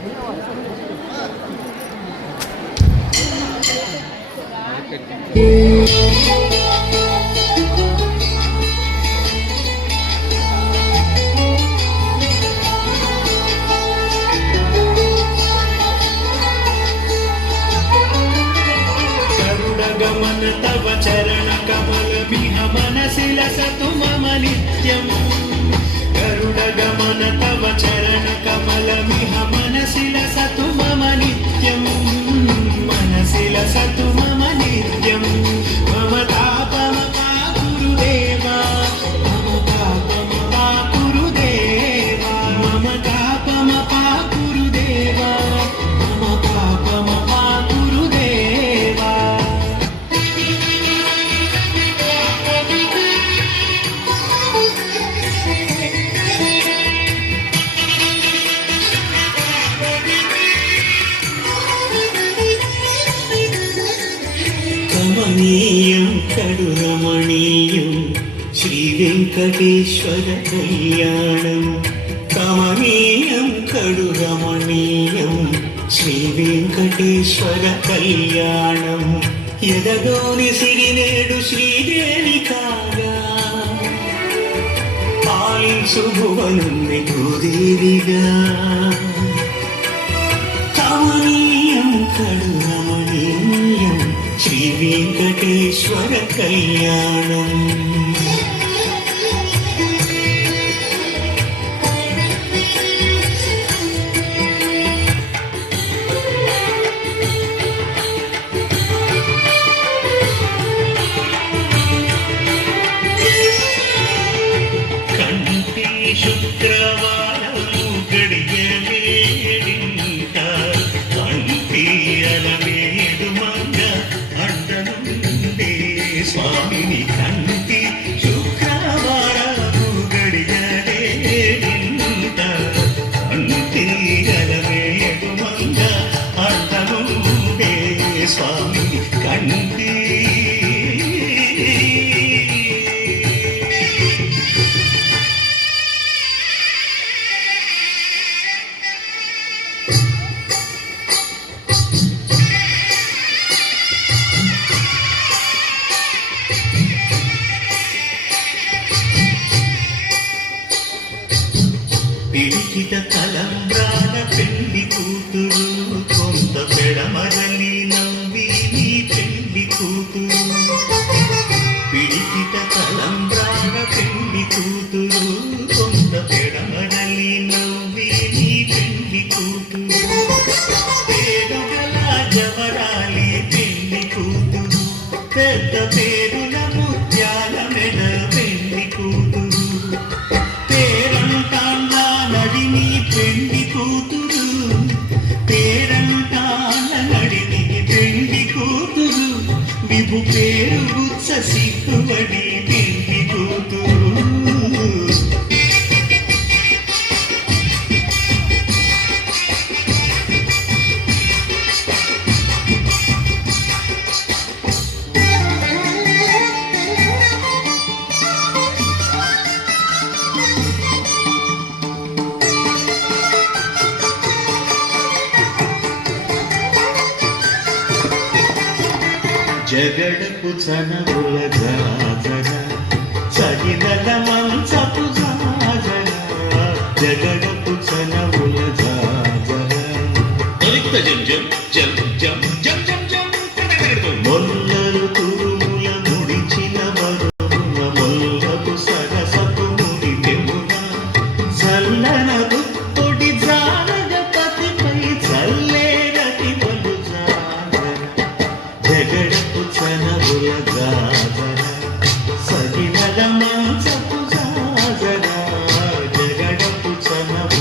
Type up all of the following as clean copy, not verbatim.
गमन तव चरण कमल बिह मनसि लसतु मम नित्यं गरुड गमन तव चरण कमल बिह मनसि लसतु मम नित्यं मनसि लसतु मम नित्यं मम तापमपा गुरुदेवा मम तापमपा गुरुदेवा मम तापमपा गुरुदेवा मम तापमपा गुरुदेवा కమనీయం కడురమణీయం శ్రీ వెంకటేశ్వర కళ్యాణం కమనీయం కడురమణీయం శ్రీ వెంకటేశ్వర కళ్యాణం ఎదగోని సిరినేడు శ్రీదేవి కాగా పాలించు భువనుని భూదేవిగా కమనీయం కడురమణీయం శ్రీ వెంకటేశ్వర కళ్యాణం కంటి శుక్రవారము గడియలేడింట కంటి అలవేడు మంగ అండనుండే స్వామిని కంటి శుక్రవారము గడియలేడింట కంటి అలవేడు మంగ అండనుండే స్వామిని కంటి పిడికిట తలంబ్రాల పెళ్లి కూతురు కొంత పెడమరలి నవ్వి నీ పెళ్లి కూతురు పిడికిట తలంబ్రాల పెళ్లి కూతురు కొంత పెడమరలి నవ్వి నీ పెళ్లి కూతురు పేరుగల జవరాలి పెళ్లి కూతురు పెద్ద పేరుల ముత్యాల మెడ పెళ్లి కూతురు పేరంటాండా నడిని పెళ్లి కూతురు పేరంటాండ నడిని పెళ్లి కూతురు విభు పేరు గుచ్చ సిక్కుబడి పెళ్లి కూతురు జగడపు చనవుల జాజన సగినల మంచపు జాజన జగడపు చనవుల జాజన జం జం జం జం జం జం మొల్లలు తురుముల ముడిచిన బరువున మొల్లపు సరసపు ముడి పెమున చల్లన దుప్పొడి జానగపతిపై చల్లేరటి వలు జాజన జగడపు చనవుల జాజన సగినల మంచపు జాజన జగడపు చనవుల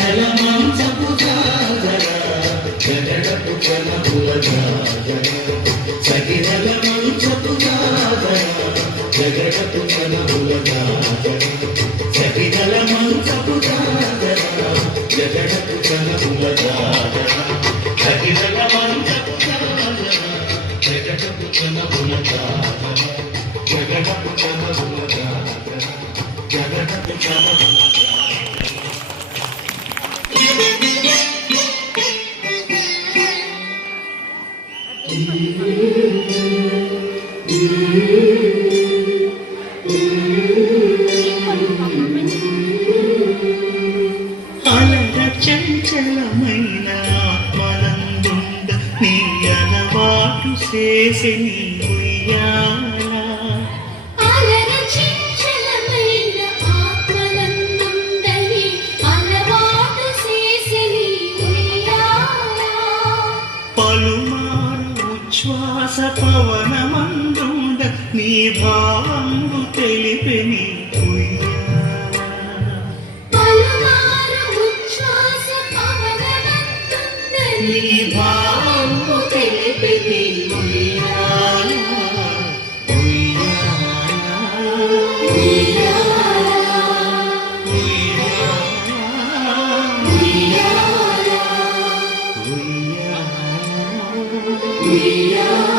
సగినల మంచపు జాజర జగడపు చనముల జాజర సగినల మంచపు జాజర జగడపు చనముల జాజర సగినల మంచపు జాజర జగడపు చనముల జాజర సగినల మంచపు జాజర జగడపు చనముల జాజర జగడపు చనముల జాజర జగడపు చనముల అలర చంచలమైన ఆత్మనందుండ నీ అలవాటు చేసే నీ ఉయ్యాల అలర చంచలమైన ఆత్మనందుండని అలవాటు చేసే నీ ఉయ్యాల పలుమారు ఉచ్ఛ్వాస పవనమందుండ నీ భావంబు తెలిపే నీ ఉయ్యాల పలుమారు ఉచ్ఛ్వాస పవనమందుండని నీ భావంబు తెలిపే నీ ఉయ్యాల ఉయ్యాల ఉయ్యాల